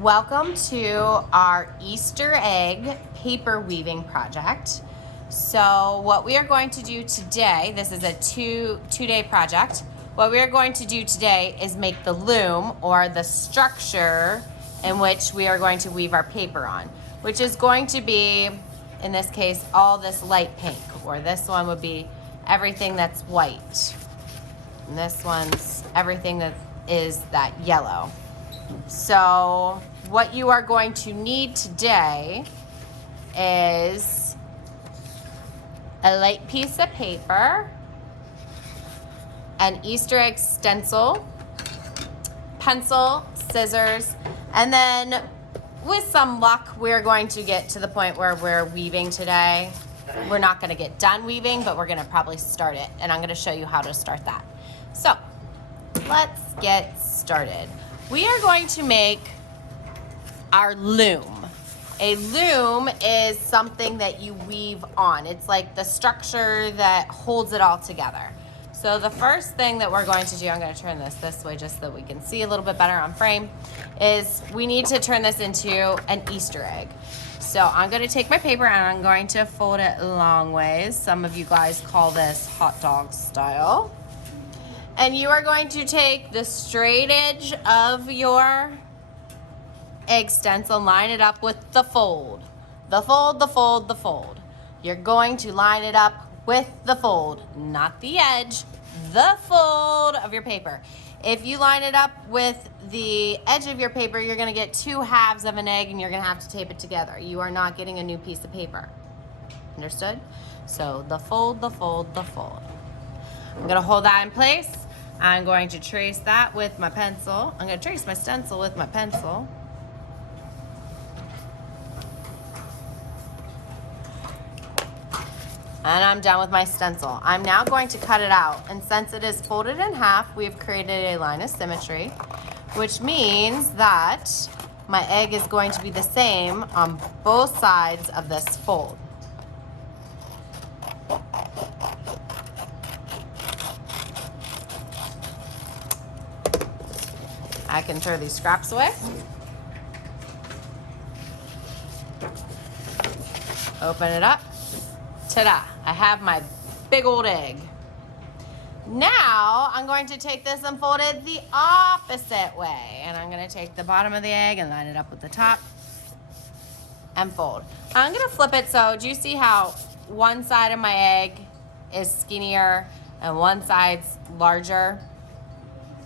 Welcome to our Easter egg paper weaving project. So what we are going to do today, this is a two-day project. What we are going to do today is make the loom, or the structure in which we are going to weave our paper on, which is going to be, in this case, all this light pink, or this one would be everything that's white. And this one's everything that is that yellow. So what you are going to need today is a light piece of paper, an Easter egg stencil, pencil, scissors, and then with some luck, we're going to get to the point where we're weaving today. We're not going to get done weaving, but we're going to probably start it, and I'm going to show you how to start that. So let's get started. We are going to make our loom. A loom is something that you weave on. It's like the structure that holds it all together. So the first thing that we're going to do, I'm going to turn this way just so that we can see a little bit better on frame, is we need to turn this into an Easter egg. So I'm going to take my paper and I'm going to fold it long ways. Some of you guys call this hot dog style. And you are going to take the straight edge of your egg stencil, line it up with the fold. The fold, the fold, the fold. You're going to line it up with the fold, not the edge, the fold of your paper. If you line it up with the edge of your paper, you're gonna get two halves of an egg and you're gonna have to tape it together. You are not getting a new piece of paper. Understood? So the fold, the fold, the fold. I'm gonna hold that in place. I'm going to trace that with my pencil. I'm gonna trace my stencil with my pencil. And I'm done with my stencil. I'm now going to cut it out. And since it is folded in half, we've created a line of symmetry, which means that my egg is going to be the same on both sides of this fold. I can throw these scraps away. Open it up. Ta-da, I have my big old egg. Now I'm going to take this and fold it the opposite way. And I'm gonna take the bottom of the egg and line it up with the top and fold. I'm gonna flip it, so do you see how one side of my egg is skinnier and one side's larger?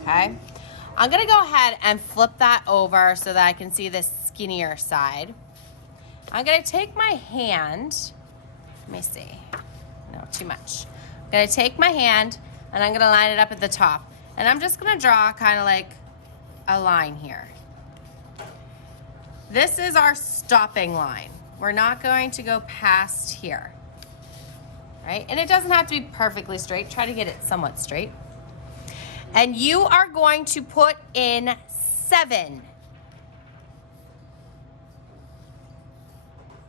Okay. I'm gonna go ahead and flip that over so that I can see the skinnier side. I'm gonna take my hand, let me see, no, too much. I'm gonna take my hand and I'm gonna line it up at the top. And I'm just gonna draw kind of like a line here. This is our stopping line. We're not going to go past here, right? And it doesn't have to be perfectly straight. Try to get it somewhat straight. And you are going to put in 7.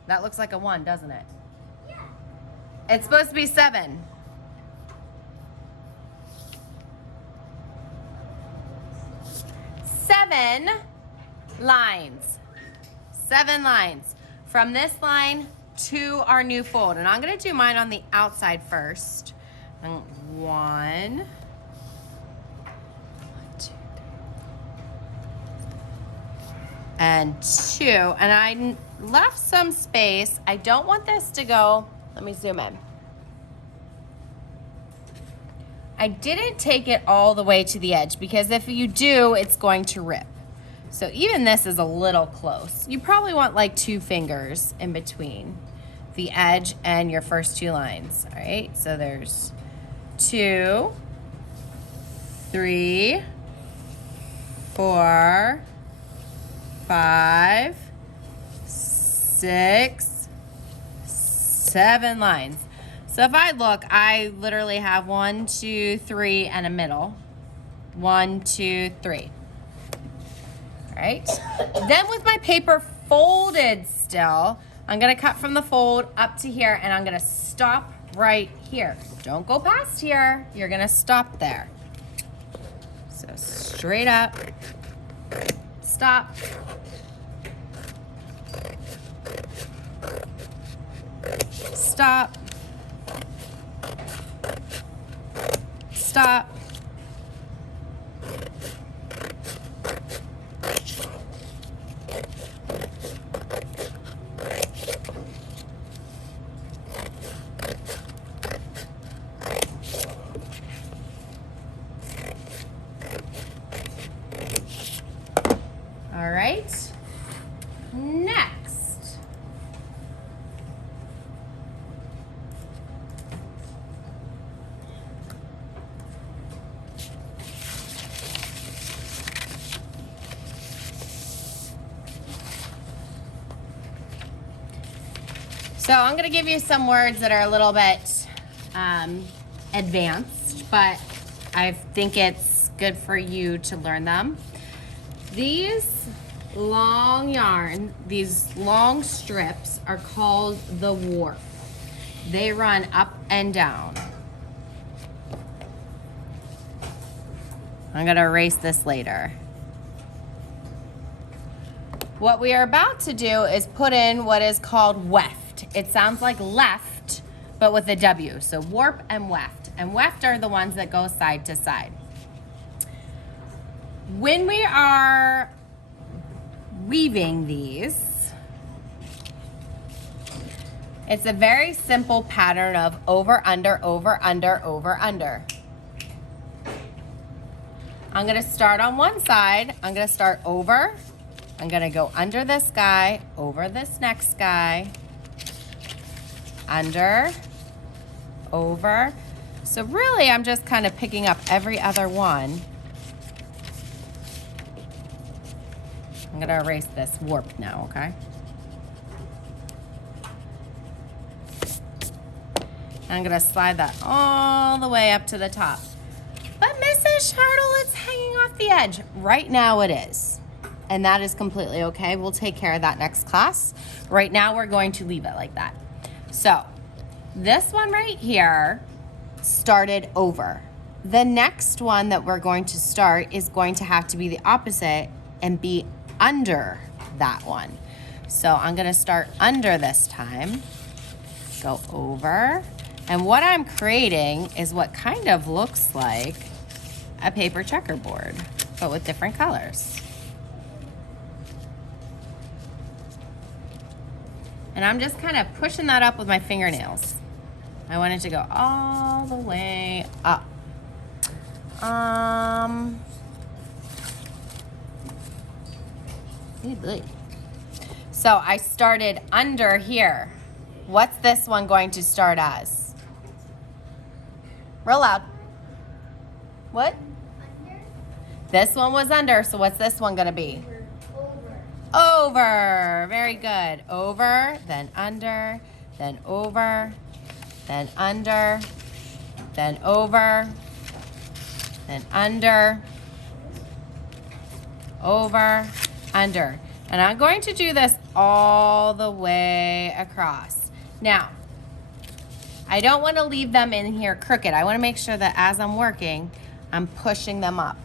That looks like a 1, doesn't it? Yeah. It's supposed to be 7. Seven lines. 7 lines. From this line to our new fold. And I'm going to do mine on the outside first. 1. And 2, and I left some space. I don't want this to go, let me zoom in. I didn't take it all the way to the edge because if you do, it's going to rip. So even this is a little close. You probably want like 2 fingers in between the edge and your first 2 lines, all right? So there's 2, 3, 4, 5, 6, 7 lines. So if I look, I literally have 1, 2, 3, and a middle. 1, 2, 3. All right. Then with my paper folded still, I'm gonna cut from the fold up to here, and I'm gonna stop right here. Don't go past here. You're gonna stop there. So straight up, Stop. Stop. Stop. All right. Next. So I'm going to give you some words that are a little bit advanced, but I think it's good for you to learn them. These long yarn, these long strips are called the warp. They run up and down. I'm going to erase this later. What we are about to do is put in what is called weft. It sounds like left, but with a W. So warp and weft. And weft are the ones that go side to side. When we are weaving these, it's a very simple pattern of over, under, over, under, over, under. I'm going to start on one side. I'm going to start over. I'm going to go under this guy, over this next guy, under, over. So really, I'm just kind of picking up every other one. I'm going to erase this warp now, okay? I'm going to slide that all the way up to the top. But Mrs. Chartle, it's hanging off the edge. Right now it is. And that is completely okay. We'll take care of that next class. Right now we're going to leave it like that. So this one right here started over. The next one that we're going to start is going to have to be the opposite and be under that one. So I'm going to start under this time, go over, and what I'm creating is what kind of looks like a paper checkerboard, but with different colors. And I'm just kind of pushing that up with my fingernails. I want it to go all the way up. So I started under here. What's this one going to start as? Real loud. What? Under. This one was under, so what's this one gonna be? Over. Over. Very good. Over, then under, then over, then under, then over, then under, over, under. And I'm going to do this all the way across. Now, I don't want to leave them in here crooked. I want to make sure that as I'm working, I'm pushing them up.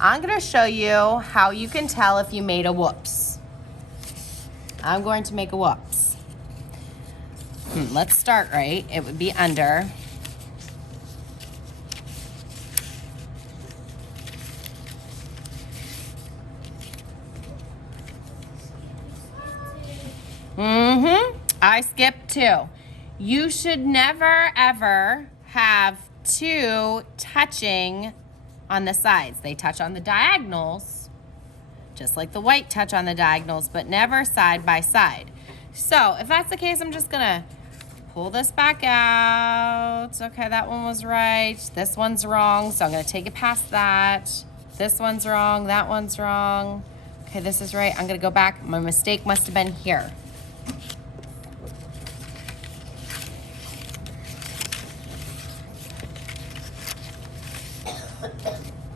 I'm going to show you how you can tell if you made a whoops. I'm going to make a whoops. Let's start right. It would be under. I skipped 2. You should never ever have 2 touching on the sides. They touch on the diagonals, just like the white touch on the diagonals, but never side by side. So if that's the case, I'm just gonna pull this back out. Okay, that one was right. This one's wrong, so I'm gonna take it past that. This one's wrong, that one's wrong. Okay, this is right. I'm gonna go back. My mistake must have been here.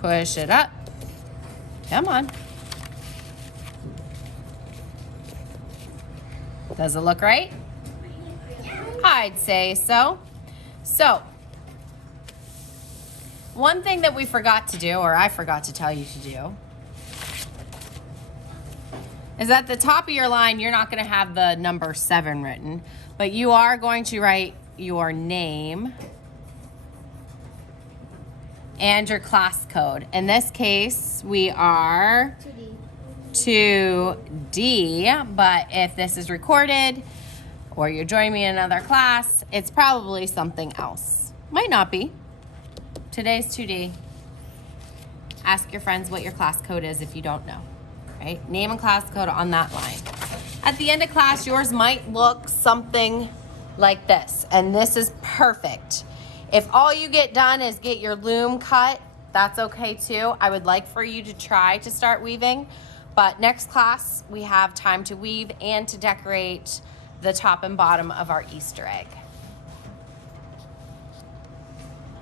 Push it up. Come on. Does it look right? I'd say so. So, one thing that we forgot to do, or I forgot to tell you to do, is at the top of your line, you're not going to have the number 7 written, but you are going to write your name and your class code. In this case, we are 2D, but if this is recorded or you're joining me in another class, it's probably something else. Might not be. Today's 2D. Ask your friends what your class code is if you don't know, right? Name and class code on that line. At the end of class, yours might look something like this, and this is perfect. If all you get done is get your loom cut, that's okay too. I would like for you to try to start weaving, but next class we have time to weave and to decorate the top and bottom of our Easter egg.